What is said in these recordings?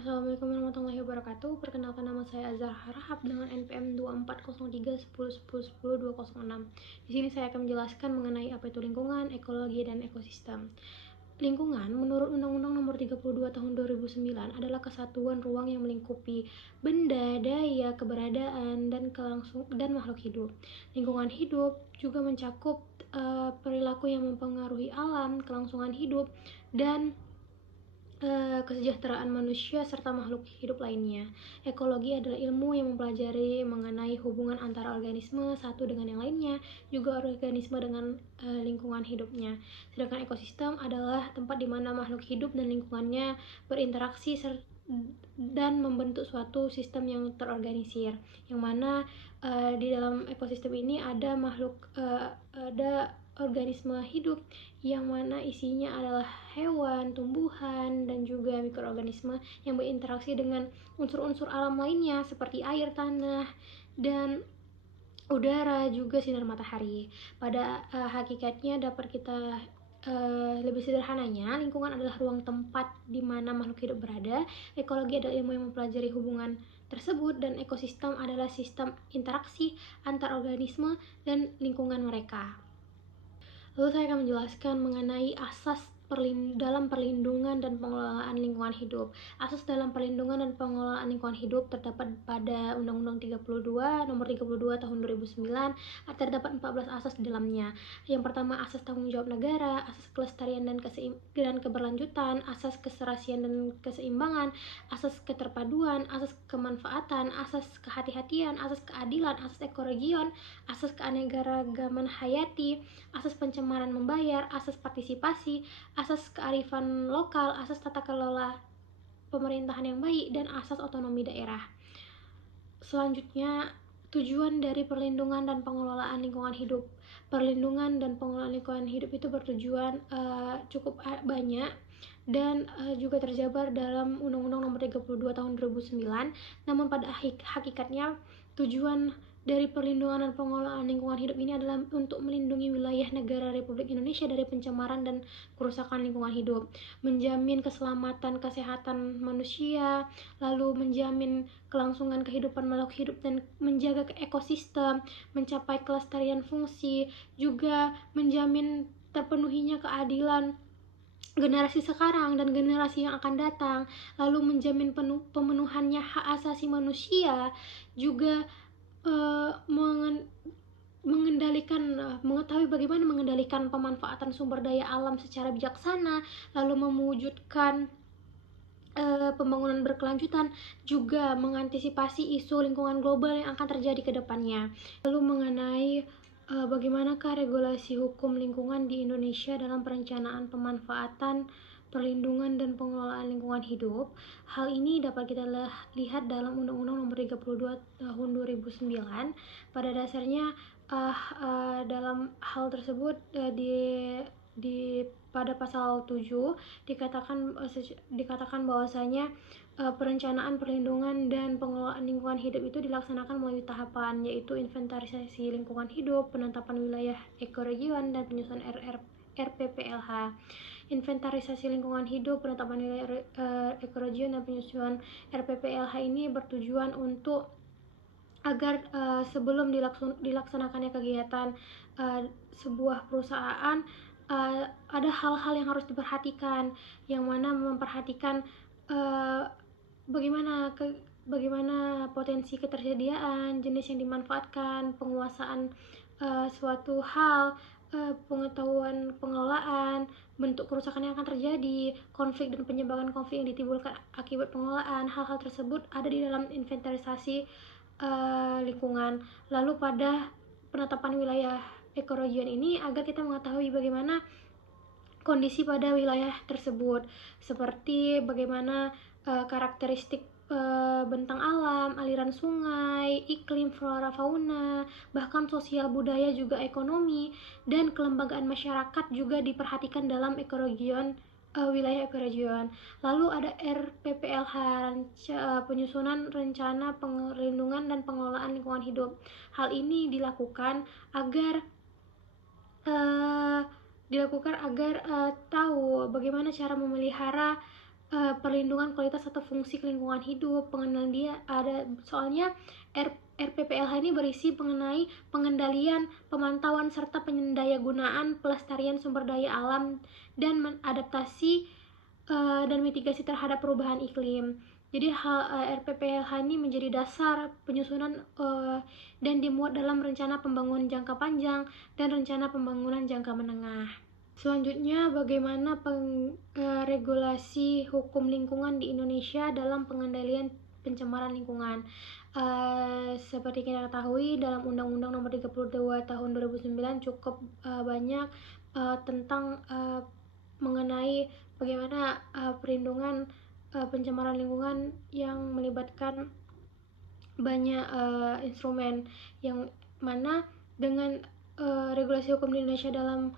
Assalamualaikum warahmatullahi wabarakatuh. Perkenalkan, nama saya Azhar Harahap dengan NPM 24031010102006. Di sini saya akan menjelaskan mengenai apa itu lingkungan, ekologi, dan ekosistem. Lingkungan menurut Undang-Undang Nomor 32 Tahun 2009 adalah kesatuan ruang yang melingkupi benda, daya, keberadaan, dan makhluk hidup. Lingkungan hidup juga mencakup perilaku yang mempengaruhi alam, kelangsungan hidup, dan kesejahteraan manusia serta makhluk hidup lainnya. Ekologi adalah ilmu yang mempelajari mengenai hubungan antara organisme satu dengan yang lainnya, juga organisme dengan lingkungan hidupnya. Sedangkan ekosistem adalah tempat di mana makhluk hidup dan lingkungannya berinteraksi dan membentuk suatu sistem yang terorganisir, yang mana di dalam ekosistem ini ada organisme hidup yang mana isinya adalah hewan, tumbuhan, dan juga mikroorganisme yang berinteraksi dengan unsur-unsur alam lainnya seperti air, tanah, dan udara, juga sinar matahari. Pada hakikatnya dapat kita lebih sederhananya, lingkungan adalah ruang tempat di mana makhluk hidup berada. Ekologi adalah ilmu yang mempelajari hubungan tersebut, dan ekosistem adalah sistem interaksi antar organisme dan lingkungan mereka. Lalu saya akan menjelaskan mengenai asas dalam perlindungan dan pengelolaan lingkungan hidup. Asas dalam perlindungan dan pengelolaan lingkungan hidup terdapat pada Undang-Undang Nomor 32 Tahun 2009. Terdapat 14 asas di dalamnya. Yang pertama, asas tanggung jawab negara, asas kelestarian dan keberlanjutan, asas keserasian dan keseimbangan, asas keterpaduan, asas kemanfaatan, asas kehati-hatian, asas keadilan, asas ekoregion, asas keanekaragaman hayati, asas pencemaran membayar, asas partisipasi, asas kearifan lokal, asas tata kelola pemerintahan yang baik, dan asas otonomi daerah. Selanjutnya, tujuan dari perlindungan dan pengelolaan lingkungan hidup. Perlindungan dan pengelolaan lingkungan hidup itu bertujuan cukup banyak dan juga terjabar dalam Undang-Undang Nomor 32 Tahun 2009. Namun pada hakikatnya tujuan dari perlindungan dan pengelolaan lingkungan hidup ini adalah untuk melindungi wilayah negara Republik Indonesia dari pencemaran dan kerusakan lingkungan hidup, menjamin keselamatan kesehatan manusia, lalu menjamin kelangsungan kehidupan makhluk hidup dan menjaga ekosistem, mencapai kelestarian fungsi, juga menjamin terpenuhinya keadilan generasi sekarang dan generasi yang akan datang, lalu menjamin pemenuhannya hak asasi manusia, juga mengetahui bagaimana mengendalikan pemanfaatan sumber daya alam secara bijaksana, lalu mewujudkan pembangunan berkelanjutan, juga mengantisipasi isu lingkungan global yang akan terjadi ke depannya. Lalu mengenai bagaimanakah regulasi hukum lingkungan di Indonesia dalam perencanaan pemanfaatan, perlindungan, dan pengelolaan lingkungan hidup. Hal ini dapat kita lihat dalam Undang-Undang Nomor 32 Tahun 2009. Pada dasarnya dalam hal tersebut pada pasal 7 dikatakan bahwasanya perencanaan perlindungan dan pengelolaan lingkungan hidup itu dilaksanakan melalui tahapan, yaitu inventarisasi lingkungan hidup, penetapan wilayah ekoregion, dan penyusunan RPPLH. Inventarisasi lingkungan hidup, penetapan wilayah ekoregion, dan penyusunan RPPLH ini bertujuan untuk agar sebelum dilaksanakannya kegiatan sebuah perusahaan, ada hal-hal yang harus diperhatikan, yang mana memperhatikan bagaimana potensi ketersediaan, jenis yang dimanfaatkan, penguasaan suatu hal, pengetahuan pengelolaan, bentuk kerusakan yang akan terjadi, konflik dan penyebaran konflik yang ditimbulkan akibat pengelolaan. Hal-hal tersebut ada di dalam inventarisasi lingkungan. Lalu pada penetapan wilayah ekoregion ini, agar kita mengetahui bagaimana kondisi pada wilayah tersebut, seperti bagaimana karakteristik bentang alam, aliran sungai, iklim, flora, fauna, bahkan sosial budaya, juga ekonomi, dan kelembagaan masyarakat juga diperhatikan dalam ekoregion, wilayah ekoregion. Lalu ada RPPLH, penyusunan rencana perlindungan dan pengelolaan lingkungan hidup. Hal ini dilakukan agar tahu bagaimana cara memelihara perlindungan kualitas atau fungsi lingkungan hidup, pengenalan dia ada soalnya RPPLH ini berisi mengenai pengendalian, pemantauan serta pendayagunaan pelestarian sumber daya alam dan adaptasi dan mitigasi terhadap perubahan iklim. Jadi RPPLH ini menjadi dasar penyusunan dan dimuat dalam rencana pembangunan jangka panjang dan rencana pembangunan jangka menengah. Selanjutnya, bagaimana regulasi hukum lingkungan di Indonesia dalam pengendalian pencemaran lingkungan. Seperti kita ketahui, dalam Undang-Undang Nomor 32 Tahun 2009 cukup banyak tentang mengenai bagaimana perlindungan pencemaran lingkungan yang melibatkan banyak instrumen, yang mana dengan regulasi hukum di Indonesia dalam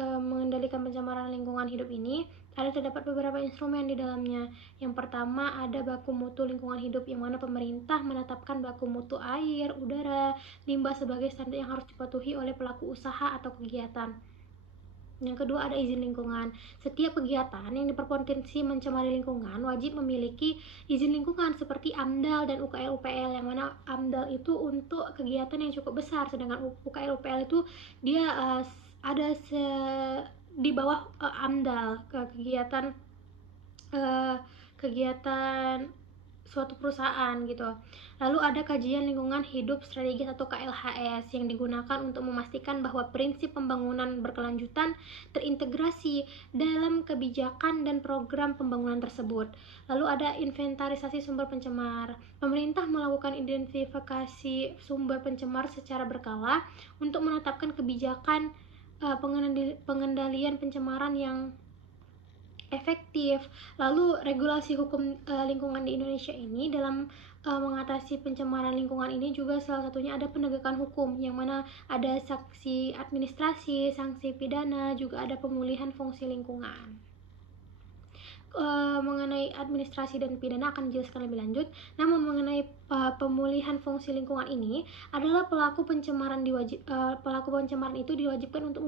mengendalikan pencemaran lingkungan hidup ini terdapat beberapa instrumen di dalamnya. Yang pertama ada baku mutu lingkungan hidup, yang mana pemerintah menetapkan baku mutu air, udara, limbah sebagai standar yang harus dipatuhi oleh pelaku usaha atau kegiatan. Yang kedua ada izin lingkungan. Setiap kegiatan yang berpotensi mencemari lingkungan wajib memiliki izin lingkungan seperti AMDAL dan UKL-UPL, yang mana AMDAL itu untuk kegiatan yang cukup besar, sedangkan UKL-UPL itu dia ada di bawah AMDAL, kegiatan suatu perusahaan gitu. Lalu ada kajian lingkungan hidup strategis atau KLHS yang digunakan untuk memastikan bahwa prinsip pembangunan berkelanjutan terintegrasi dalam kebijakan dan program pembangunan tersebut. Lalu ada inventarisasi sumber pencemar. Pemerintah melakukan identifikasi sumber pencemar secara berkala untuk menetapkan kebijakan pengendalian pencemaran yang efektif. Lalu regulasi hukum lingkungan di Indonesia ini dalam mengatasi pencemaran lingkungan ini juga salah satunya ada penegakan hukum, yang mana ada sanksi administrasi, sanksi pidana, juga ada pemulihan fungsi lingkungan. Mengenai administrasi dan pidana akan dijelaskan lebih lanjut. Namun mengenai pemulihan fungsi lingkungan ini adalah pelaku pencemaran itu diwajibkan untuk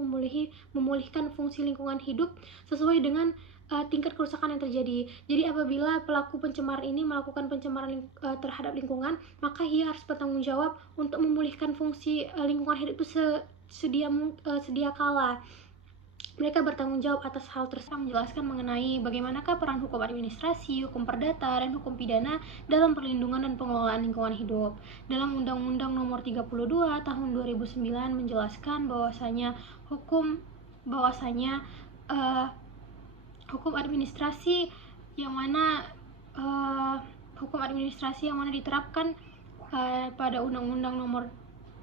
memulihkan fungsi lingkungan hidup sesuai dengan tingkat kerusakan yang terjadi. Jadi apabila pelaku pencemaran ini melakukan pencemaran terhadap lingkungan, maka ia harus bertanggung jawab untuk memulihkan fungsi lingkungan hidup itu sedia kala. Mereka bertanggung jawab atas hal tersebut. Menjelaskan mengenai bagaimanakah peran hukum administrasi, hukum perdata, dan hukum pidana dalam perlindungan dan pengelolaan lingkungan hidup. Dalam Undang-Undang Nomor 32 Tahun 2009 menjelaskan hukum administrasi yang mana diterapkan pada Undang-Undang Nomor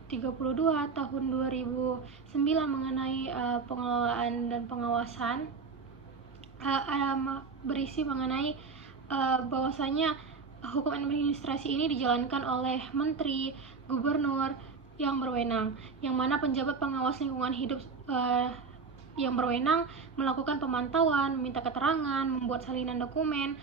32 Tahun 2009 mengenai pengelolaan dan pengawasan berisi mengenai bahwasanya hukum administrasi ini dijalankan oleh menteri, gubernur yang berwenang, yang mana penjabat pengawas lingkungan hidup yang berwenang melakukan pemantauan, meminta keterangan, membuat salinan dokumen,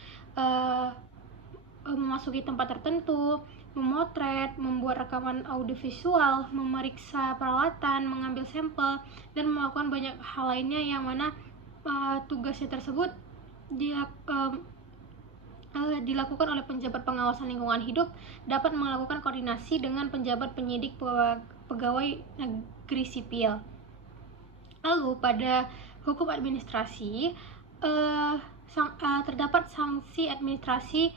memasuki tempat tertentu, memotret, membuat rekaman audiovisual, memeriksa peralatan, mengambil sampel, dan melakukan banyak hal lainnya, yang mana tugasnya tersebut dilakukan oleh penjabat pengawasan lingkungan hidup, dapat melakukan koordinasi dengan penjabat penyidik pegawai negeri sipil. Lalu pada hukum administrasi terdapat sanksi administrasi,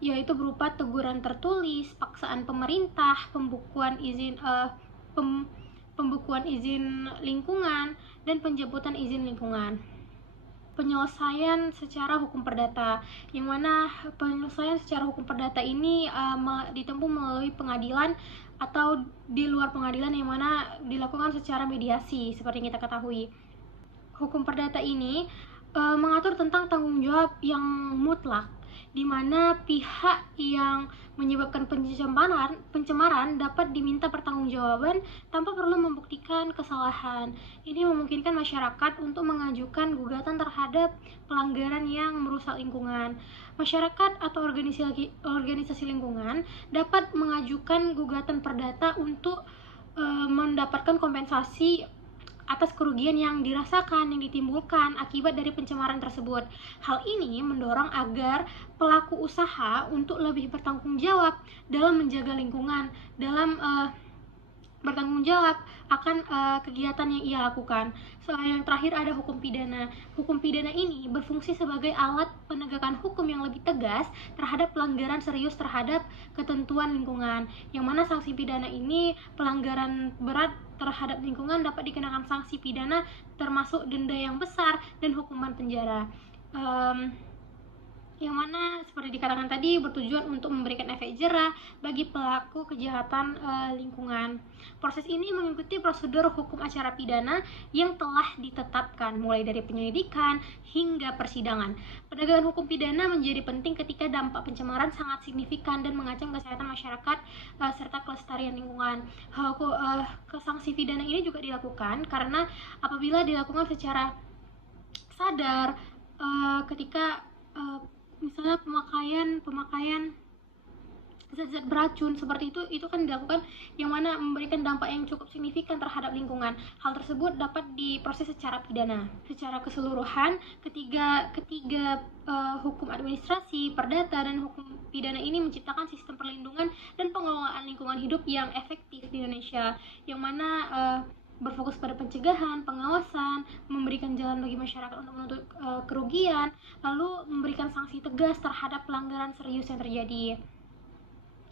yaitu berupa teguran tertulis, paksaan pemerintah, pembukuan izin lingkungan, dan penjemputan izin lingkungan. Penyelesaian secara hukum perdata, yang mana penyelesaian secara hukum perdata ini ditempuh melalui pengadilan atau di luar pengadilan, yang mana dilakukan secara mediasi. Seperti yang kita ketahui, hukum perdata ini mengatur tentang tanggung jawab yang mutlak, di mana pihak yang menyebabkan pencemaran dapat diminta pertanggungjawaban tanpa perlu membuktikan kesalahan. Ini memungkinkan masyarakat untuk mengajukan gugatan terhadap pelanggaran yang merusak lingkungan. Masyarakat atau organisasi lingkungan dapat mengajukan gugatan perdata untuk mendapatkan kompensasi atas kerugian yang dirasakan, yang ditimbulkan akibat dari pencemaran tersebut. Hal ini mendorong agar pelaku usaha untuk lebih bertanggung jawab dalam menjaga lingkungan, dalam bertanggung jawab akan kegiatan yang ia lakukan. Yang terakhir ada hukum pidana. Hukum pidana ini berfungsi sebagai alat penegakan hukum yang lebih tegas terhadap pelanggaran serius terhadap ketentuan lingkungan. Yang mana sanksi pidana ini, pelanggaran berat terhadap lingkungan dapat dikenakan sanksi pidana termasuk denda yang besar dan hukuman penjara. Yang mana seperti dikatakan tadi bertujuan untuk memberikan efek jera bagi pelaku kejahatan lingkungan. Proses ini mengikuti prosedur hukum acara pidana yang telah ditetapkan mulai dari penyelidikan hingga persidangan. Penegakan hukum pidana menjadi penting ketika dampak pencemaran sangat signifikan dan mengancam kesehatan masyarakat serta kelestarian lingkungan. Sanksi pidana ini juga dilakukan karena apabila dilakukan secara sadar ketika misalnya pemakaian zat-zat beracun seperti itu kan dilakukan yang mana memberikan dampak yang cukup signifikan terhadap lingkungan. Hal tersebut dapat diproses secara pidana. Secara keseluruhan, ketiga hukum administrasi, perdata, dan hukum pidana ini menciptakan sistem perlindungan dan pengelolaan lingkungan hidup yang efektif di Indonesia, yang mana berfokus pada pencegahan, pengawasan, memberikan jalan bagi masyarakat untuk menuntut kerugian, lalu memberikan sanksi tegas terhadap pelanggaran serius yang terjadi.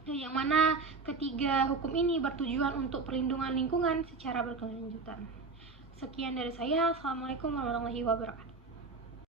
Yang mana ketiga hukum ini bertujuan untuk perlindungan lingkungan secara berkelanjutan. Sekian dari saya. Assalamualaikum warahmatullahi wabarakatuh.